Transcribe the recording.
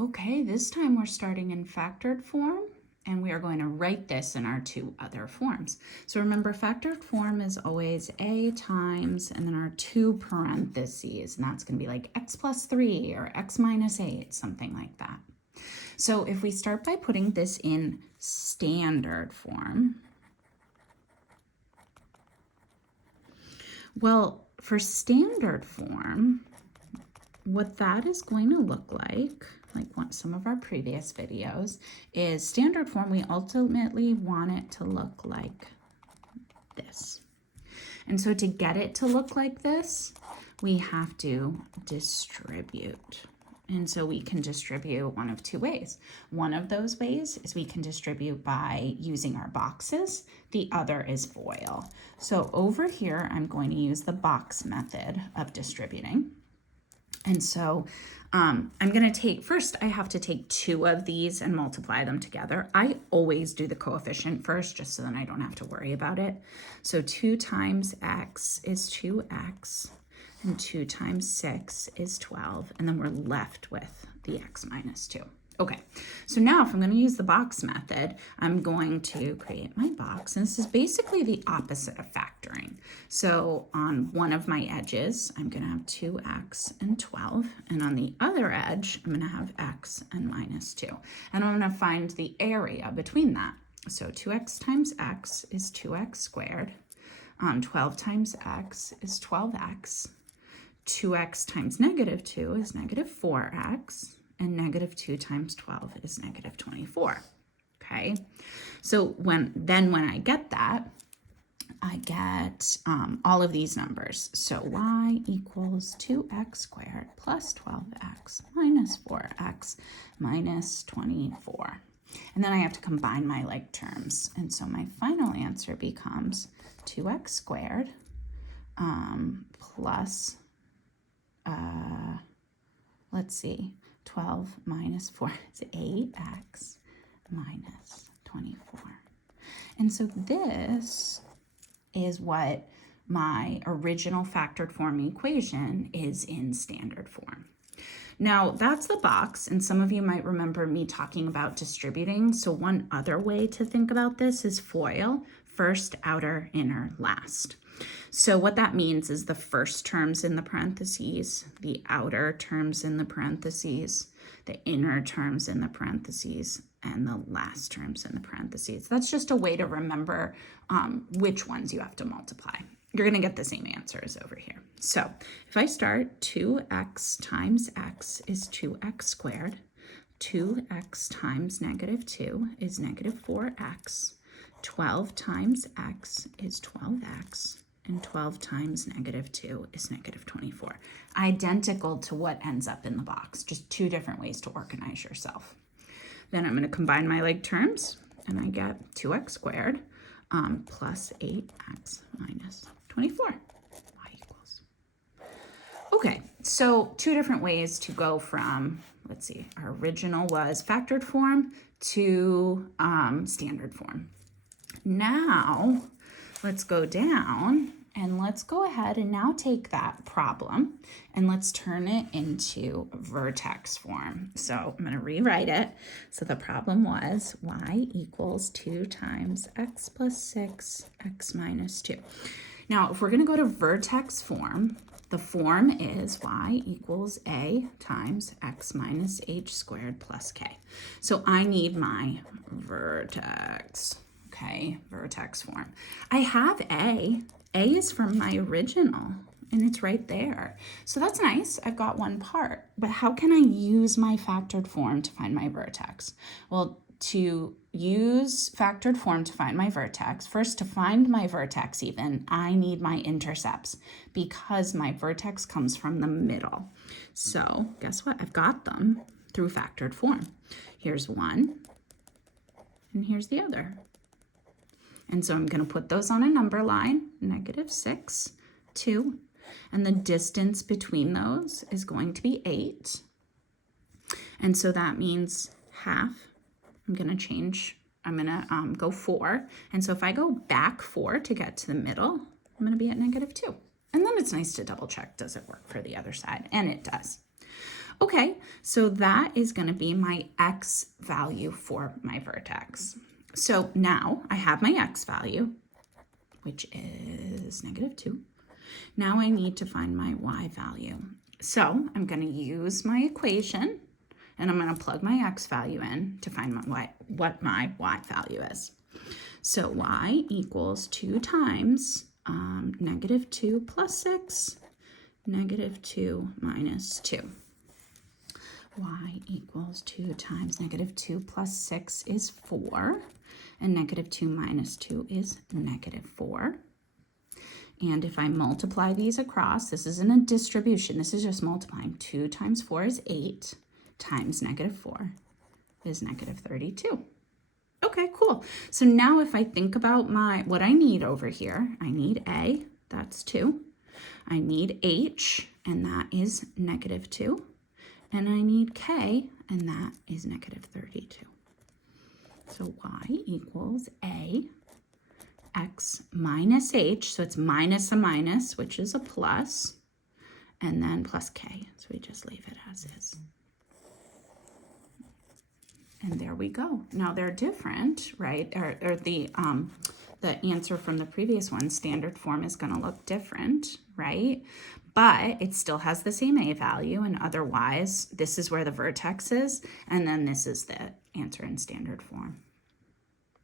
Okay, this time we're starting in factored form, and we are going to write this in our two other forms. So remember, factored form is always a times and then our two parentheses, and that's going to be like x plus 3 or x minus 8, something like that. So if we start by putting this in standard form, well, for standard form, what that is going to look like some of our previous videos, is standard form, we ultimately want it to look like this. And so to get it to look like this, we have to distribute. And so we can distribute one of two ways. One of those ways is we can distribute by using our boxes. The other is FOIL. So over here, I'm going to use the box method of distributing. And so I'm going to take, first I have to take two of these and multiply them together. I always do the coefficient first, just so then I don't have to worry about it. So 2 times x is 2x, and 2 times 6 is 12, and then we're left with the x minus 2. Okay, so now if I'm going to use the box method, I'm going to create my box, and this is basically the opposite of factoring. So on one of my edges, I'm going to have 2x and 12, and on the other edge, I'm going to have x and minus 2. And I'm going to find the area between that. So 2x times x is 2x squared. 12 times x is 12x. 2x times negative 2 is negative 4x. And negative 2 times 12 is negative 24, okay? So when I get that, I get all of these numbers. So y equals 2x squared plus 12x minus 4x minus 24. And then I have to combine my like terms. And so my final answer becomes 2x squared plus, let's see, 12 minus 4 is 8x minus 24. And so this is what my original factored form equation is in standard form. Now that's the box, and some of you might remember me talking about distributing. So one other way to think about this is FOIL, first, outer, inner, last. So what that means is the first terms in the parentheses, the outer terms in the parentheses, the inner terms in the parentheses, and the last terms in the parentheses. That's just a way to remember which ones you have to multiply. You're going to get the same answers over here. So if I start, 2x times x is 2x squared. 2x times negative 2 is negative 4x. 12 times x is 12x. And 12 times negative 2 is negative 24. Identical to what ends up in the box, just two different ways to organize yourself. Then I'm going to combine my like terms, and I get 2x squared plus 8x minus 24. Y equals. Okay, so two different ways to go from, let's see, our original was factored form to standard form. Now, let's go down and let's go ahead and now take that problem and let's turn it into vertex form. So I'm going to rewrite it. So the problem was y equals 2 times x plus 6, x minus 2. Now, if we're going to go to vertex form, the form is y equals a times x minus h squared plus k. So I need my vertex. Okay, vertex form. I have A. A is from my original, and it's right there. So that's nice. I've got one part. But how can I use my factored form to find my vertex? Well, to use factored form to find my vertex, first to find my vertex even, I need my intercepts because my vertex comes from the middle. So guess what? I've got them through factored form. Here's one, and here's the other. And so I'm going to put those on a number line, negative 6, 2. And the distance between those is going to be 8. And so that means half. I'm going to go 4. And so if I go back 4 to get to the middle, I'm going to be at negative 2. And then it's nice to double check, does it work for the other side? And it does. Okay, so that is going to be my x value for my vertex. So now I have my x value, which is -2. Now I need to find my y value. So I'm going to use my equation, and I'm going to plug my x value in to find what my y value is. So y equals 2 times -2 plus 6, -2 minus 2. Y equals 2 times -2 plus 6 is 4, and -2 minus 2 is -4. And if I multiply these across, this isn't a distribution, this is just multiplying. 2 times 4 is 8, times -4 is -32. Okay, cool. So now if I think about what I need over here, I need A, that's 2. I need H, and that is -2. And I need K, and that is -32. So Y equals A, X minus H, so it's minus a minus, which is a plus, and then plus K. So we just leave it as is. And there we go. Now they're different, right? Or the answer from the previous one, standard form, is going to look different, right? But it still has the same A value, and otherwise this is where the vertex is, and then this is the answer in standard form.